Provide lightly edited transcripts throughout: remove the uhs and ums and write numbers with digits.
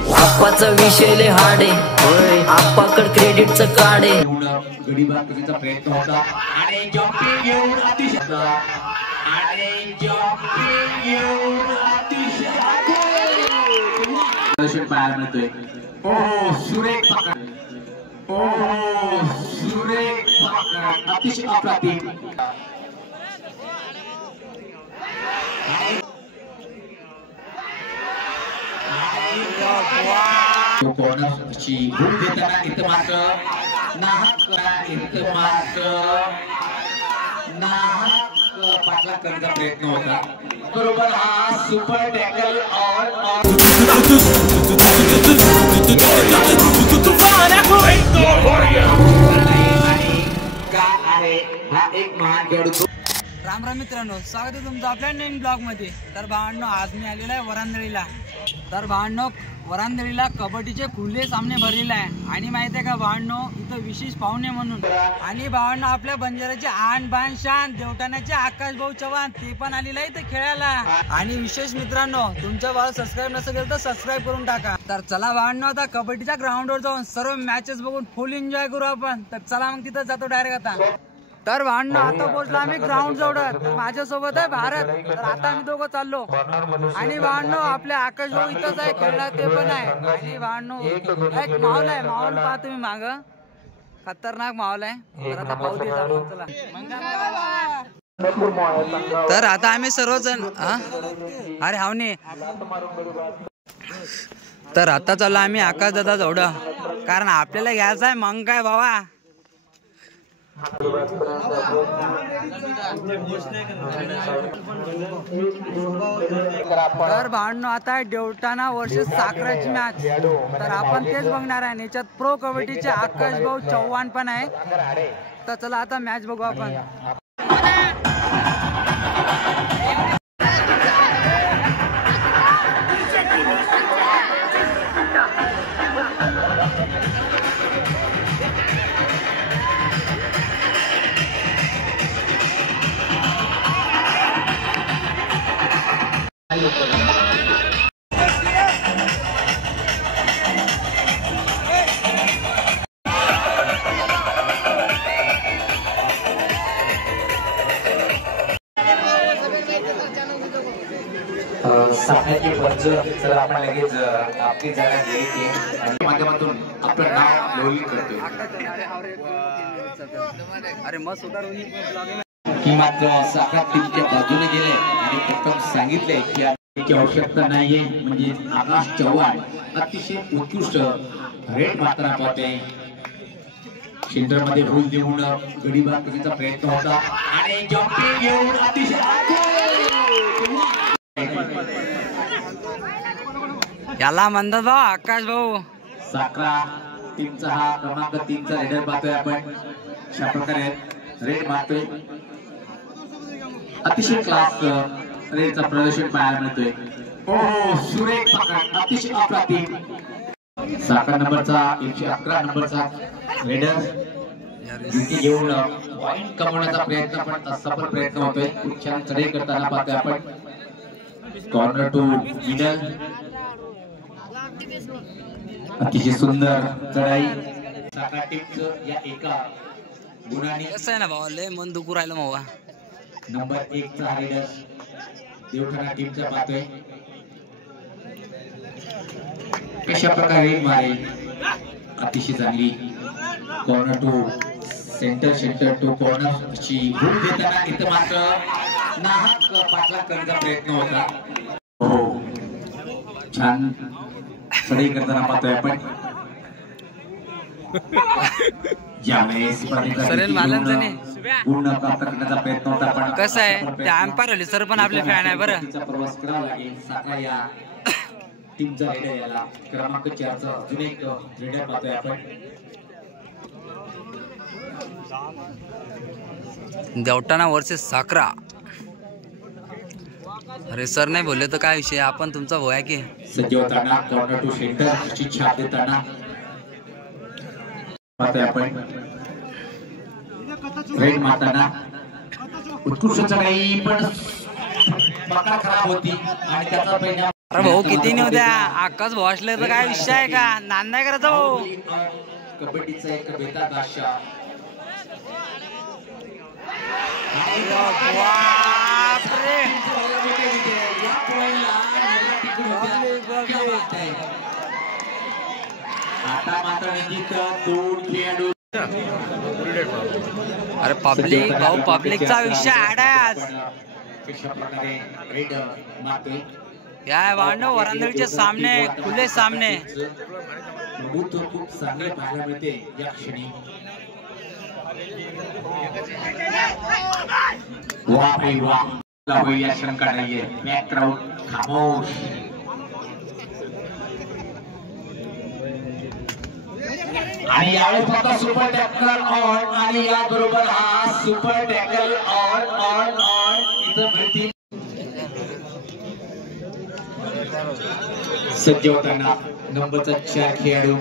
आप्पाचा विषय लय हार्ड आहे होय आप्पाकड क्रेडिटचं कार्ड आहे गडी बाद करण्याचा प्रयत्न होता आणि जंपिंग घेऊन अतिशय आणि जंपिंग घेऊन अतिशय पाहायला मिळतोय ओ सुरेख पकड ओ सुरेख पकड अतिशय अप्रतिम कोणाची भूक देताना इथं मात्र नाहक पाठलाग करण्याचा प्रयत्न होता बरोबर हा सुपर टॅकल हा एक महान खेळाडू. राम राम मित्रांनो, स्वागत आहे तुमचं आपल्या नवीन ब्लॉग मध्ये. तर भावांनो, आज मी आलेला आहे वरांदळीला. तर भावांनो, वरांदळीला कबड्डीचे खुले सामने भरलेले आहे आणि माहिती आहे का भावांनो, इथं विशेष पाहुणे म्हणून आणि भावांनो आपल्या बंजाराचे आन बान शान देवटाण्याचे आकाश भाऊ चव्हाण ते पण आलेला आहे इथं खेळायला. आणि विशेष मित्रांनो, तुमच्या भावाला सबस्क्राईब नसेल केलं तर सबस्क्राईब करून टाका. तर चला भावांनो, आता कबड्डीच्या ग्राउंडवर जाऊन सर्व मॅचेस बघून फुल एन्जॉय करू आपण. तर चला मग तिथं जातो डायरेक्ट आता. तर भांडणं आता पोहोचलो आम्ही ग्राउंड जवळ. माझ्यासोबत आहे भारत. तर आता आम्ही दोघं चाललो आणि भांडणं आपले आकाश भाऊ इथंच आहे खेळणार ते पण आहे. आणि भांडणं एक माहोल आहे, माहोल पहा तुम्ही माग खतरनाक माहोल आहे. तर आता पाहू दे जाऊ चला. तर आता आम्ही सर्वजण अरे हावने तर आता चाललो आम्ही आकाश दादा जवळ, कारण आपल्याला घ्यायचं आहे मग काय भावा. तर भांडणं आता देवटाणा वर्सेस साखराची मॅच. तर आपण तेच बघणार आहे. याच्यात प्रो कबड्डीचे आकाश भाऊ चव्हाण पण आहे. तर चला आता मॅच बघू आपण. साखरेची बंज जर आपण लगेच आपली जागा घ्यायची आणि माध्यमातून आपलं नाव नोंदणी करतोय. अरे मस्त की मात्र साखर टीमच्या बाजूने गेले आणि प्रथम सांगितले की याची आवश्यकता नाहीये. म्हणजे आकाश चव्हाण अतिशय उत्कृष्ट रेड मारताना पाहते. सेंटर मध्ये होल देऊन गडी बाद करण्याचा प्रयत्न होता आणि जंपिंग घेऊन अतिशय याला म्हणतात भाऊ आकाश भाऊ. साखरा टीमचा हा क्रमांक 3चा रेडर पाहतोय आपण. अशा प्रकारे रेड मारतोय. अतिशय क्लास रेडचा प्रदर्शन पाहायला मिळतोय. ओ सुरेख पकड अतिशय अप्रतिम. साखरा नंबरचा 111 नंबरचा रेडर घेऊन पॉइंट कमवण्याचा प्रयत्न पण सफल प्रयत्न होतोय. खूप छान चढाई करताना पाहतोय आपण. कॉर्नर टू मिडल अतिशय सुंदर चढाई. साखरा टीमचं या एका गुणाने कसं आहे ना भाऊ, लय मन दुखू राहिलं भावा. नंबर 1चा रेडर देवठाणा टीमचा पाहतोय. कशा प्रकारे मारेल अतिशय चांगली. Corner to centre to corner अशी भूक देताना इथं मात्र नाहक पाठलाग करण्याचा प्रयत्न होता. हो छान चढाई करताना पाहतोय आपण. ज्यावेळेस पूर्ण प्राप्त करण्याचा प्रयत्न होता पण कसं आहे ते अंपायर होले सर पण आपले फॅन आहे बरं. प्रवास करावा लागेल. साखरा या टीमचा रेडर याला क्रमांक 4चा अजून एक रेडर पाहतोय आपण. देवटाणा वर्सेस साखरा. अरे सर नाही बोलले तर काय विषय, आपण तुमचा भाऊ आहे की. सज्ज होताना कॉर्नर टू सेंटर अशी छाप देताना पाहतोय आपण. रेड मारताना उत्कृष्ट चढाई पण खराब होती आणि त्याचा परिणाम अरे भाऊ किती नाही उद्या आकाश भाऊ असले तर काय विषय आहे का? नांद नाही करायचा भाऊ. कबड्डीचा एक बेताज आशा. बापरे आता मात्र दोन खेळाडू. अरे पब्लिक भाऊ पब्लिकचा विषय आड आहे आज. कशा प्रकारे रेड मारतोय या भांडो वरांदळीचे सामने खुले सामने खूप चांगले पाहायला मिळते या क्षणी. वाह भाई वाह या शंका नाहीये. बॅकग्राऊंड खामोश. आणि यावेळेस फक्त सुपर टॅकल ऑन आणि या बरोबर हा super tackle on on on इथं भरती सज्ज होताना नंबरचा 4 खेळाडू.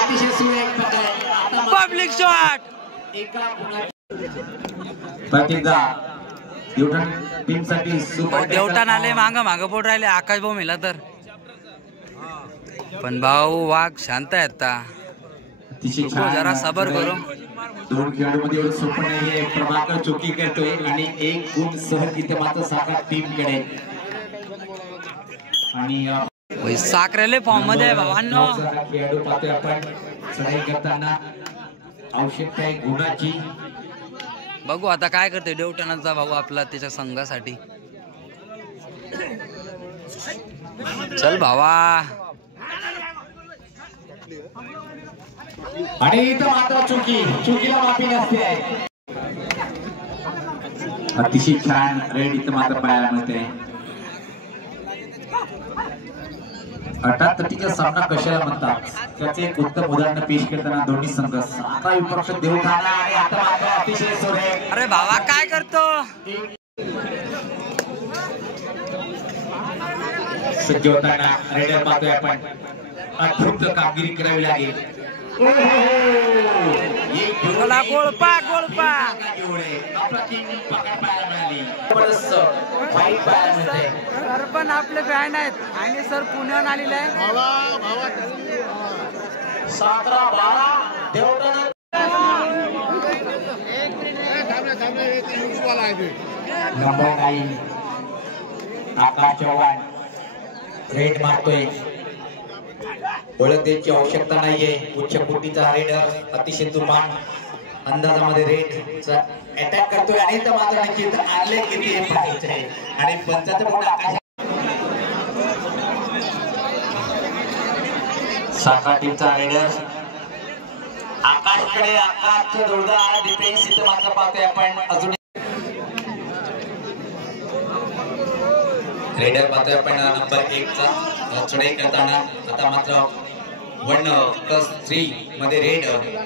अतिशय सुरेख पब्लिक शॉट. प्रतिदा देवटन टीम साठी सुपर देवटन आले माग पोट राहिले. आकाश भाऊ मेला तर पण भाऊ वाघ शांत आहे आता. जरा सबर करो. दोन खेळाडूमध्ये एवढं सोपं नाहीये. प्रभाकर चुकी करतोय आणि एक गुण सहज इथे मात्र साखर टीम कडे. आणि साखरेले फॉर्म मध्ये भावांनो खेळाडू पाहतोय आपण चढाई करताना. आवश्यकता आहे गुणाची. बघू आता काय करते देवटनाचा भाऊ आपला त्याच्या संघासाठी. चल भावा. आणि इथं मात्र चुकीला माफी नसते. अतिशय छान रेड इथं मात्र पाहायला मिळते. 88 सामना कशाला म्हणतात त्याचे एक उत्तम उदाहरण पेश करताना दोन्ही संघ. आता विपक्ष देवठाणा आणि आता मात्र अतिशय सुरेख. अरे भावा काय करतो. सज्ज होताना रेडर पाहतोय आपण. अद्भुत कामगिरी करावी लागेल. गोळपा सर पण आपले फॅन आहेत आणि सर पुण्याहून आलेले आहे. 17-12 नंबर 9 आकाश चव्हाण रेड मारतोय. ओळख द्यायची आवश्यकता नाहीये. उच्च कोटीचा रेडर अतिशय तुफान अंदाजामध्ये रेडचा अटॅक करतोय. आणि तर मात्र निश्चित आले किती पाहिजे. आणि पंचाचं बोट आकाश. साखा टीमचा रेडर आकाशकडे. आकाशचं जोरदार डिफेन्स इथे मात्र पाहतोय आपण. अजून रेडर पाहतोय आपण नंबर 1 चा चढाई करताना. आता मात्र 1+3 मध्ये रेड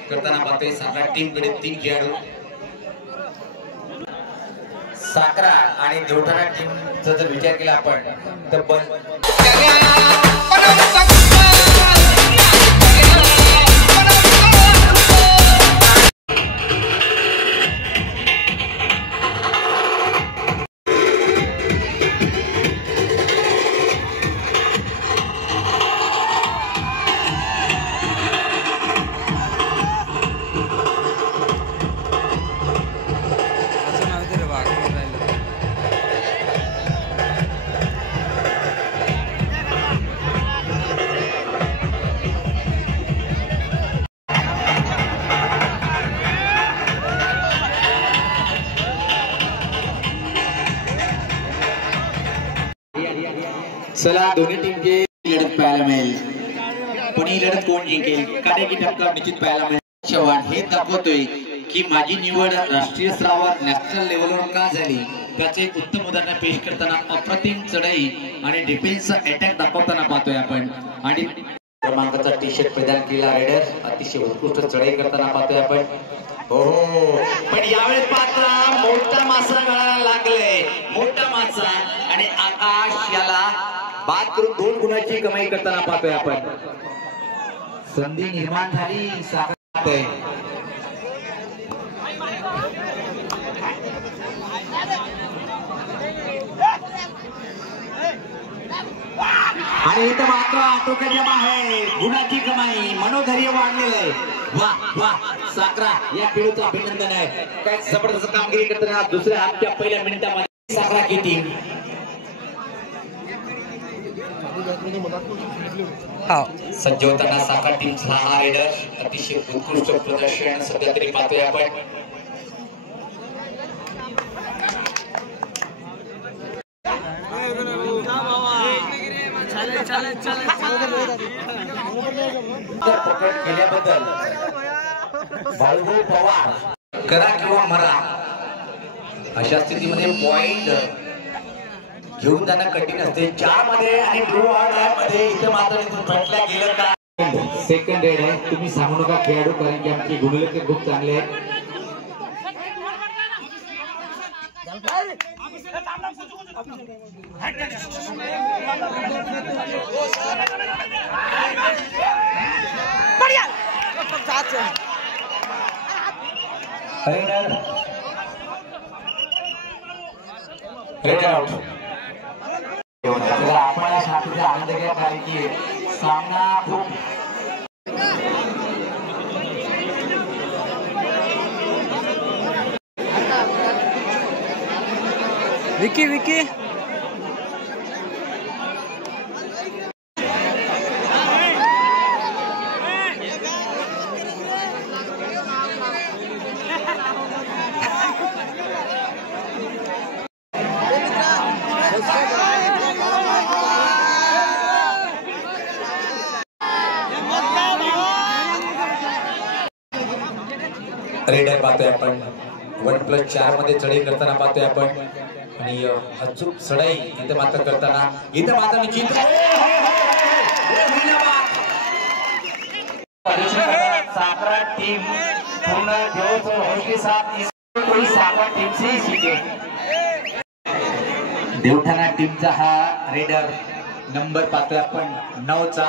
करताना पाहतोय. साखरा टीम कडे 3 खेळाडू. साखरा आणि देवठाणा टीमचा जर विचार केला आपण तर चला दोन्ही टीमचे लढत पाहायला मिळेल. पण ही लढत कोण जिंकेल काटे की टक्कर निश्चित पाहायला मिळेल. चव्हाण हे दाखवतोय की माझी निवड राष्ट्रीय स्तरावर नॅशनल लेवलवर का झाली त्याचे एक उत्तम उदाहरण पेश करताना अप्रतिम चढाई आणि डिफेन्सचा अटॅक दाखवताना पाहतोय आपण. आणि क्रमांकाचा टी शर्ट प्रदान केला रेडर अतिशय उत्कृष्ट चढाई करताना पाहतोय आपण. हो पण यावेळेस पात्र मोठा मासा गळाला लागले. मोठा मासा आणि आकाश याला बाद करून 2 गुणाची कमाई करताना पाहतोय आपण. संधी निर्माण झाली. साखर आणि इथं मात्र आटोक्याच्या बाहेर गुणाची कमाई मनोधैर्य वाढलेलं आहे. वा वा साखरा या खेळूचं अभिनंदन आहे. काय जबरदस्त कामगिरी करताना दुसऱ्या हाफच्या पहिल्या मिनिटामध्ये साखरा किती सज्ज होताना साखर टीमचा हा रेडर अतिशय उत्कृष्ट प्रदर्शन सध्या तरी पाहतोय आपण. पकड केल्याबद्दल बाळूभाऊ पवार करा किंवा मरा अशा स्थितीमध्ये पॉइंट घेऊन जाणं कठीण असते. 4 मध्ये आणि ड्रॉ मध्ये इथे मात्र भेटल्या गेलं का. सेकंड रेड आहे. तुम्ही सांगू नका खेळाडू कारण की आमचे गुणलेखक खूप चांगले आहेत. आपण आनंद घ्या कारण की सामना खूप विकी विकी रेडर पाहतोय आपण. 1+4 मध्ये चढाई करताना पाहतोय आपण आणि अचूक चढाई इथं मात्र करताना इथं मात्र निश्चित साखरा टीम पूर्ण जोश के साथ कोई साखरा टीम से सीखे. देवठाणा टीमचा हा रेडर नंबर पाहतोय आपण 9चा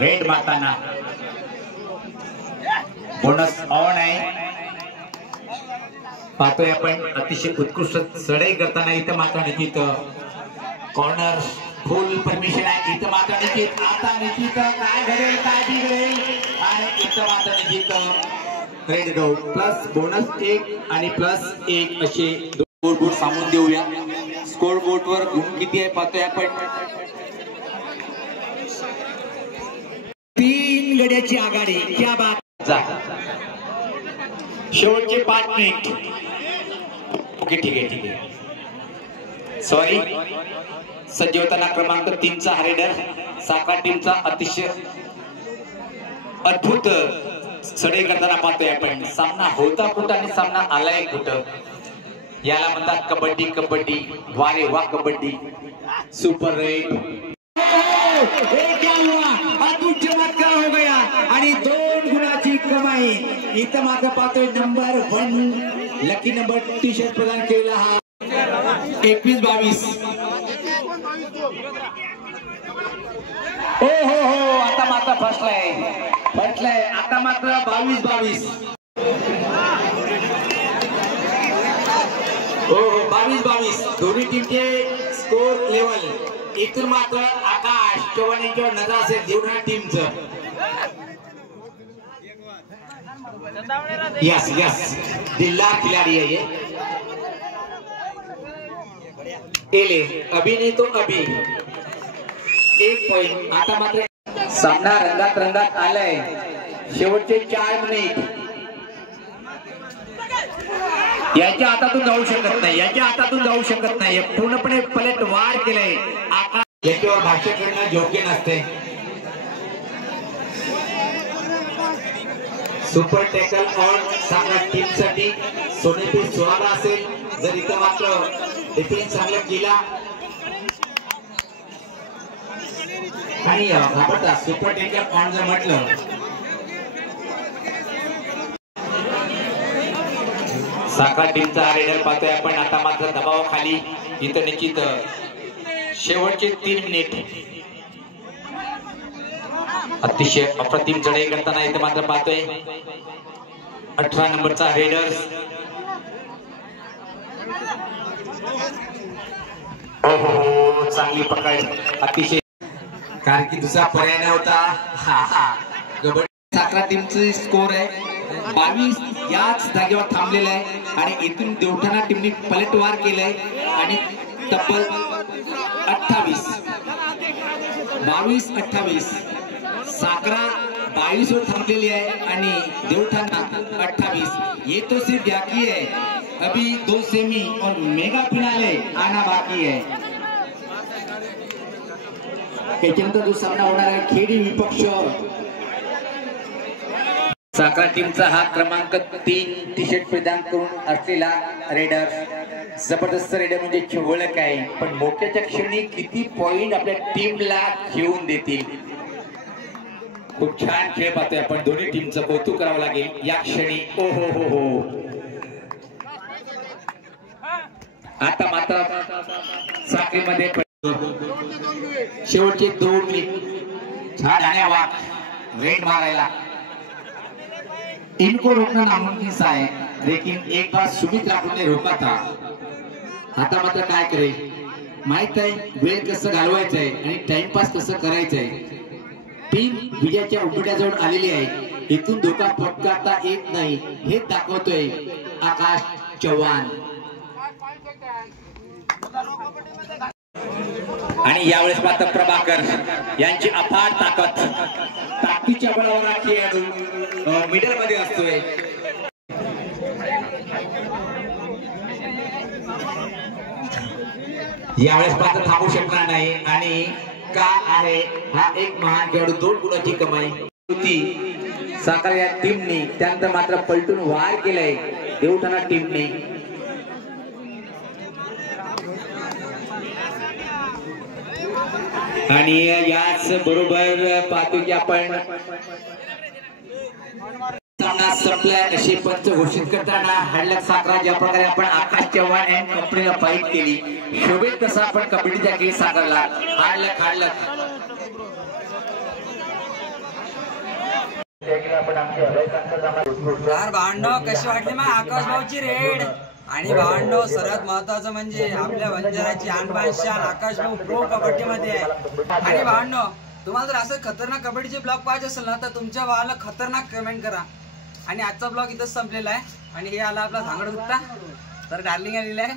रेड मारताना बोनस ऑन आहे. पाहतोय आपण अतिशय उत्कृष्ट चढाई करताना इथं मात्र निश्चित कॉर्नर फुल परमिशन आहे. इथं मात्र निश्चित आता निश्चित काय घडेल काय बिघडेल आणि इथं मात्र निश्चित रेड गो प्लस बोनस 1 आणि +1 असे स्कोर बोर्ड सांगून देऊया. स्कोर बोर्ड वर गुण किती आहे पाहतोय आपण. 3 गड्याची आघाडी. क्या बात. शेवटचे 5 मिनिट. ओके ठीक आहे सॉरी. सज्ज होताना क्रमांक 3चा हा रेडर साखरा टीमचा अतिशय अद्भुत चढाई करताना पाहतोय आपण. सामना होता कुठं आणि सामना आलाय कुठं याला म्हणतात कबड्डी. कबड्डी वारे वा कबड्डी सुपर रेड. अद्भुत चमत्कार हो गया आणि 2 गुणाची कमाई. इथं मात्र पाहतोय number 1 lucky number T shirt प्रदान केलेला हा 21-22. हो आता मात्र फसलाय आता मात्र 22-22. हो 22-22 दोन्ही टीमचे स्कोर लेवल. इथून मात्र आकाश चव्हाण यांच्यावर नजर असेल देवठाणा टीमचं. यस दिलदार खिलाड़ी है ये. अभी नहीं तो अभी 1 पॉइंट. आता मात्र सामना रंगात आलाय. शेवटचे 4 मिनिट. याच्या हातातून जाऊ शकत नाही. पूर्णपणे पलट वार केलाय. आकाश याच्यावर भाष्य करणं योग्य नसते. सुपर टॅकल ऑन साखरा टीम साठी सोनेपीठ 16 असेल. जर इथं मात्र डिफेन्स चांगला केला आणि घाबरता सुपर टॅकल ऑन जर म्हटलं साखरा टीमचा हा रेडर पाहतोय आपण. आता मात्र दबावाखाली इथं निश्चित शेवटचे 3 मिनिट अतिशय अप्रतिम चढाई करताना इथं मात्र पाहतोय 18 नंबरचा रेडर. चांगला चांगली पकड अतिशय, कारण की दुसरा पर्याय नव्हता. कबड्डी साखरा टीमची स्कोर आहे 22. याच जागेवर थांबलेला आहे आणि इथून देवठाणा टीमने पलटवार केलाय आणि तब्बल 22-28 साखरा 22 वर थांबलेली आहे आणि देवठाणा 28. ये तो सिर्फ बाकी है, अभी 2 सेमी और मेगा फिनाले आना बाकी है. त्याच्यानंतर जो सामना होणार आहे खेडी विपक्ष साखरा टीमचा हा क्रमांक 3 टी शर्ट परिधान करून असलेला रेडर. जबरदस्त रेडर म्हणजे ओळख आहे, पण मोक्याच्या क्षणी किती पॉइंट आपल्या टीमला घेऊन देतील. खूप छान खेळ पाहतोय आपण, दोन्ही टीमचं कौतुक करावं लागेल या क्षणी. ओ हो हो हो. आता मात्र साखरेमध्ये शेवटचे 2 मिनिट छान आणि वाक रेड मारायला. इनको रोकना नामुमकिन सा है, लेकिन एक बार सुमित राठोड ने रोका था. आता मात्र काय करेल माहित आहे, वेळ कसं घालवायचं आहे आणि टाइमपास कसं करायचं आहे. टीम विजयाच्या उंबरठ्याजवळ आलेली आहे, इथून धोका पत्करता येत नाही हे दाखवतोय आकाश चव्हाण. आणि यावेळेस मात्र प्रभाकर यांची अफाट ताकद, ताकदीच्या बळावर खेळाडू मिडल मध्ये असतोय. यावेळेस मात्र थांबू शकणार नाही आणि का आहे हा एक महान खेळाडू, 2 गुणाची कमाई होती साखर या टीमने. त्यानंतर मात्र पलटून वार केलाय देवठाणा टीमने. आणि याच बरोबर पाहतो की आपण सामना संपलाय अशी पंच घोषित करताना हडलक साखरा ज्या प्रकारे आपण आकाश चव्हाण अँड कंपनीला फाईट केली, शोभेत तसा आपण कबड्डीच्या केली साखरला. हाडलक भांडव कशी वाटली मग आकाश भाऊची रेड. आणि भांडव सर्वात महत्वाचं म्हणजे आपल्या बंजाराची आणबाण शान आकाश भाऊ प्रो कबड्डी मध्ये आहे. आणि भांडव तुम्हाला जर असं खतरनाक कबड्डीचे ब्लॉग पाहिजे असेल ना, तर तुमच्या भावाला खतरनाक कमेंट करा. आणि आजचा ब्लॉग इथंच संपलेला आहे. आणि हे आला आपला झांगड गुप्ता, तर डार्लिंग आलेला आहे.